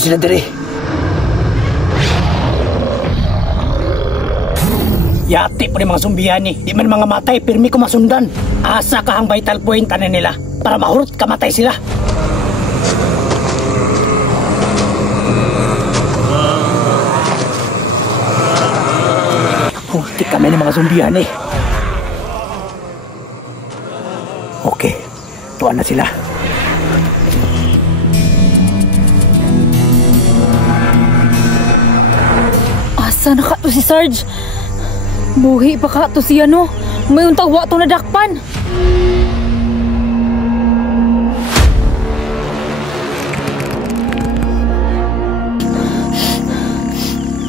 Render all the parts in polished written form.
sila dire. Yati po ni mga sumbihan ni. Di man mga matay, pirmi ko masundan. Asa ka ang vital point ano nila para mahurot kamatay sila. Hurti kami ng mga sumbihan eh. Okay, tuwan na sila. Asa na ka to si Sarge? Buhi pa ka to siya no? May untawa to nadakpan.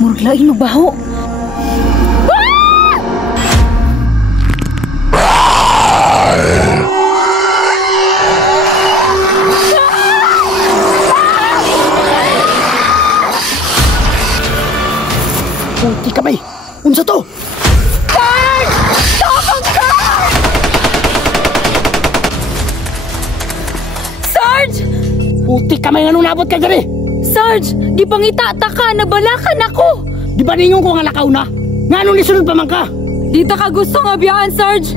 Murag laing magbaho. Puti kamay! Unsa to? Sarge! Tawag ka! Sarge! Puti kamay nga nung nabot ka dali! Sarge! Gipangita ta ka! Nabalakan ako! Di ba ningon ko nga lakaw na? Nga nung nisunod pa man ka? Di ta ka gusto nga biyaan, Sarge!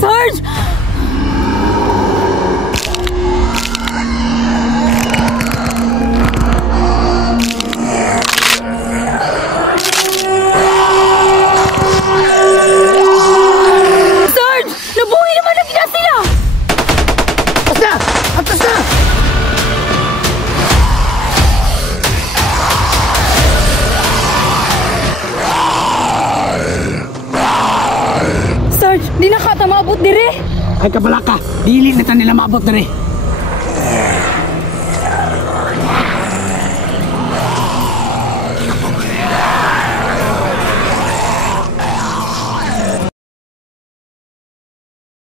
Sarge! Di na ka ta maabot dire. Ay kabalaka, dili na ta nila maabot dire.